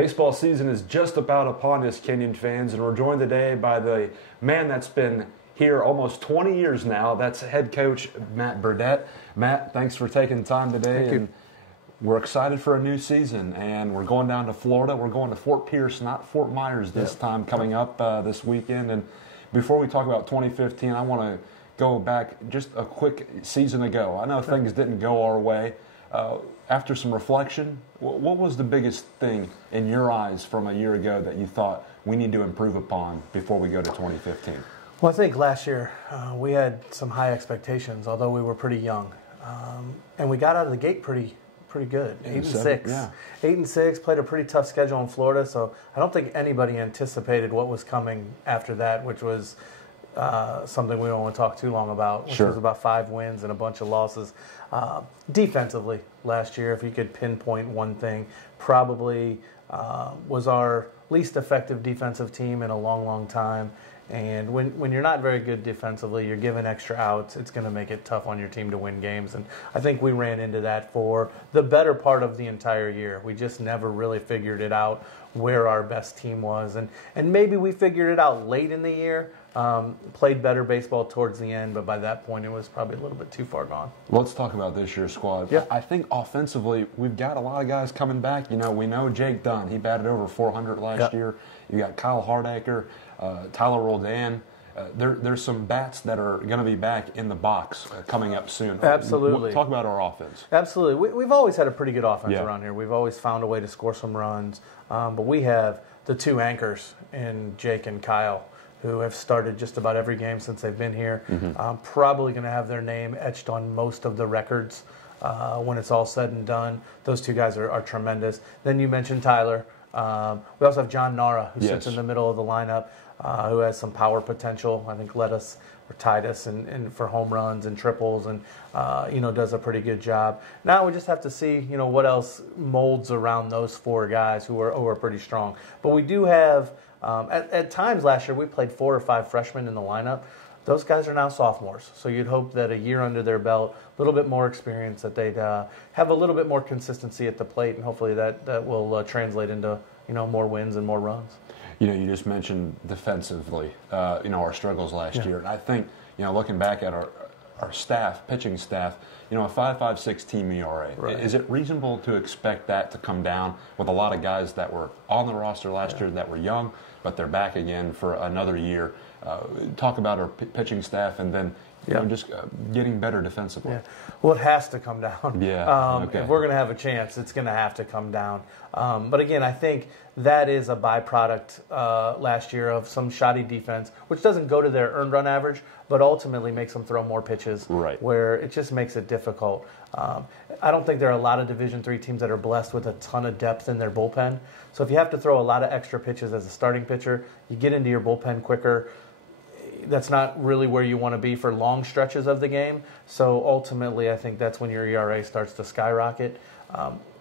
Baseball season is just about upon us, Kenyon fans, and we're joined today by the man that's been here almost 20 years now. That's head coach Matt Burdette. Matt, thanks for taking the time today. Thank you. And we're excited for a new season, and we're going down to Florida. We're going to Fort Pierce, not Fort Myers this time, coming up this weekend. And before we talk about 2015, I want to go back just a quick season ago. I know things didn't go our way. After some reflection, what was the biggest thing in your eyes from a year ago that you thought we need to improve upon before we go to 2015? Well, I think last year we had some high expectations, although we were pretty young, and we got out of the gate pretty good. 8-6. Yeah. 8-6. Played a pretty tough schedule in Florida, so I don't think anybody anticipated what was coming after that, which was something we don't want to talk too long about, which was about 5 wins and a bunch of losses. Defensively, last year, if you could pinpoint one thing, probably was our least effective defensive team in a long time. And when you're not very good defensively, you're given extra outs, it's going to make it tough on your team to win games. And I think we ran into that for the better part of the entire year. We just never really figured it out where our best team was. And maybe we figured it out late in the year, played better baseball towards the end, but by that point it was probably a little bit too far gone. Let's talk about this year's squad. Yeah. I think offensively, we've got a lot of guys coming back. You know, we know Jake Dunn. He batted over 400 last year. You got Kyle Hardacre, Tyler Roldan. There's some bats that are going to be back in the box coming up soon. Absolutely. Talk about our offense. Absolutely. We've always had a pretty good offense around here. We've always found a way to score some runs. But we have the 2 anchors in Jake and Kyle, who have started just about every game since they've been here. Probably going to have their name etched on most of the records when it's all said and done. Those 2 guys are tremendous. Then you mentioned Tyler. We also have John Nara, who sits in the middle of the lineup, who has some power potential. I think led us or tied us in for home runs and triples, and does a pretty good job. Now we just have to see what else molds around those 4 guys who are pretty strong. But we do have at times last year we played 4 or 5 freshmen in the lineup. Those guys are now sophomores, so you'd hope that a year under their belt, a little bit more experience, that they'd have a little bit more consistency at the plate, and hopefully that will translate into more wins and more runs. You just mentioned defensively, our struggles last year, and I think looking back at our staff, pitching staff, a 5.56 team ERA. Right. Is it reasonable to expect that to come down with a lot of guys that were on the roster last year that were young, but they're back again for another year? Talk about our pitching staff, and then just getting better defensively. Yeah. Well, it has to come down. Okay. If we're going to have a chance, it's going to have to come down. But again, I think that is a byproduct last year of some shoddy defense, which doesn't go to their earned run average, but ultimately makes them throw more pitches, where it just makes it difficult. I don't think there are a lot of Division III teams that are blessed with a ton of depth in their bullpen. So if you have to throw a lot of extra pitches as a starting pitcher, you get into your bullpen quicker. That's not really where you want to be for long stretches of the game. So ultimately, I think that's when your ERA starts to skyrocket.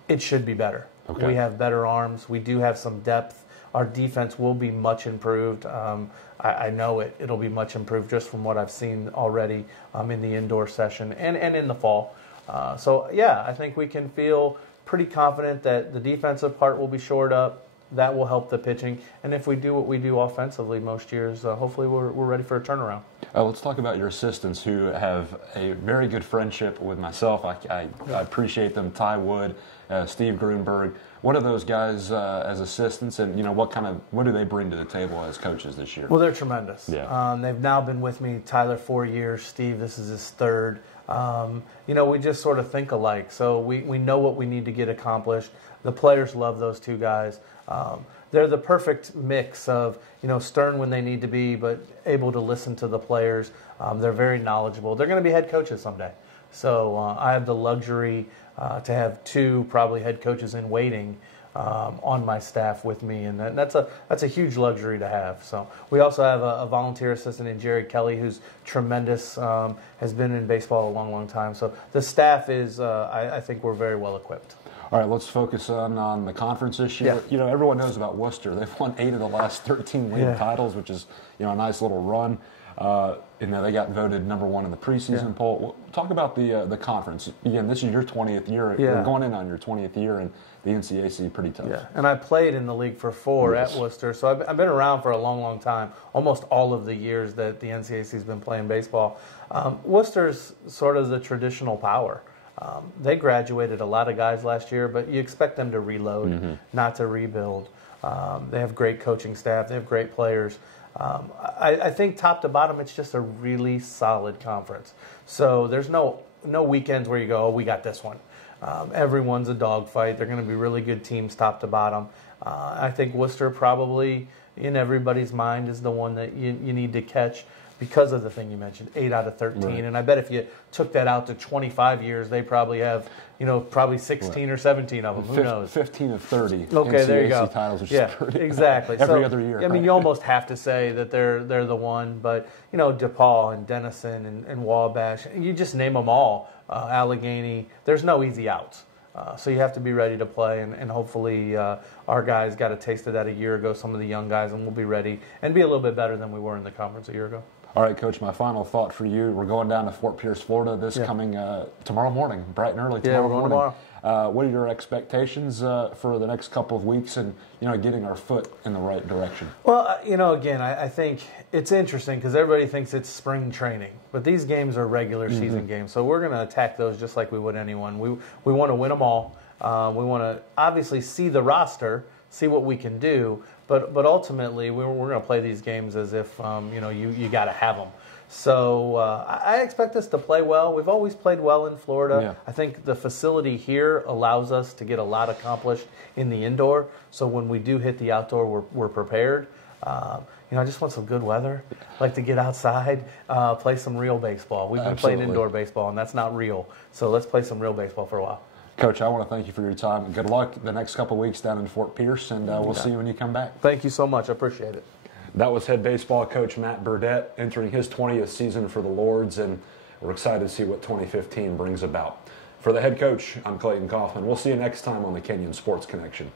It should be better. Okay. We have better arms. We do have some depth. Our defense will be much improved. I know it. It'll be much improved just from what I've seen already in the indoor session and in the fall. I think we can feel pretty confident that the defensive part will be shored up. That will help the pitching. And if we do what we do offensively most years, hopefully we're ready for a turnaround. Let's talk about your assistants who have a very good friendship with myself. I appreciate them. Ty Wood, Steve Grunberg. What are those guys as assistants, and what do they bring to the table as coaches this year? Well, they're tremendous. Yeah. They've now been with me, Tyler, 4 years. Steve, this is his 3rd. We just sort of think alike, so we know what we need to get accomplished. The players love those 2 guys. They're the perfect mix of, stern when they need to be, but able to listen to the players. They're very knowledgeable. They're going to be head coaches someday. So I have the luxury to have 2 probably head coaches in waiting on my staff with me, and that's a huge luxury to have. So we also have a volunteer assistant in Jerry Kelly, who's tremendous, has been in baseball a long time. So the staff is, I think we're very well equipped. All right, let's focus on the conference this year. Yeah. Everyone knows about Worcester. They've won 8 of the last 13 league titles, which is a nice little run. They got voted number 1 in the preseason poll. Well, talk about the conference. Again, this is your 20th year. You're going in on your 20th year, and the NCAC is pretty tough. Yeah, and I played in the league for 4 at Worcester, so I've been around for a long, long time, almost all of the years that the NCAC has been playing baseball. Worcester's sort of the traditional power. They graduated a lot of guys last year, but you expect them to reload, not to rebuild. They have great coaching staff. They have great players. I think top to bottom, it's just a really solid conference. So there's no weekends where you go, oh, we got this one. Everyone's a dogfight. They're going to be really good teams top to bottom. I think Worcester probably, in everybody's mind, is the one that you need to catch because of the thing you mentioned, 8 out of 13. Right. And I bet if you took that out to 25 years, they probably have, probably 16 or 17 of them. Who knows? 15 of 30. Okay, NCAC there you go. Titles, which yeah, is pretty exactly. every other year. I mean, you almost have to say that they're the one, but DePaul and Denison and Wabash, you just name them all. Allegheny. There's no easy outs. So you have to be ready to play, and hopefully our guys got a taste of that a year ago, some of the young guys, and we'll be ready and be a little bit better than we were in the conference a year ago. All right, Coach, my final thought for you. We're going down to Fort Pierce, Florida coming tomorrow morning, bright and early tomorrow morning. Tomorrow. What are your expectations for the next couple of weeks and, getting our foot in the right direction? Well, again, I think it's interesting because everybody thinks it's spring training, but these games are regular season games. So we're going to attack those just like we would anyone. We want to win them all. We want to obviously see the roster, see what we can do, but ultimately we're going to play these games as if you got to have them. So I expect us to play well. We've always played well in Florida. Yeah. I think the facility here allows us to get a lot accomplished in the indoor. So when we do hit the outdoor, we're prepared. I just want some good weather. I like to get outside, play some real baseball. We've been playing indoor baseball, and that's not real. So let's play some real baseball for a while. Coach, I want to thank you for your time. Good luck the next couple of weeks down in Fort Pierce, and we'll see you when you come back. Thank you so much. I appreciate it. That was head baseball coach Matt Burdette entering his 20th season for the Lords, and we're excited to see what 2015 brings about. For the head coach, I'm Clayton Kaufman. We'll see you next time on the Kenyon Sports Connection.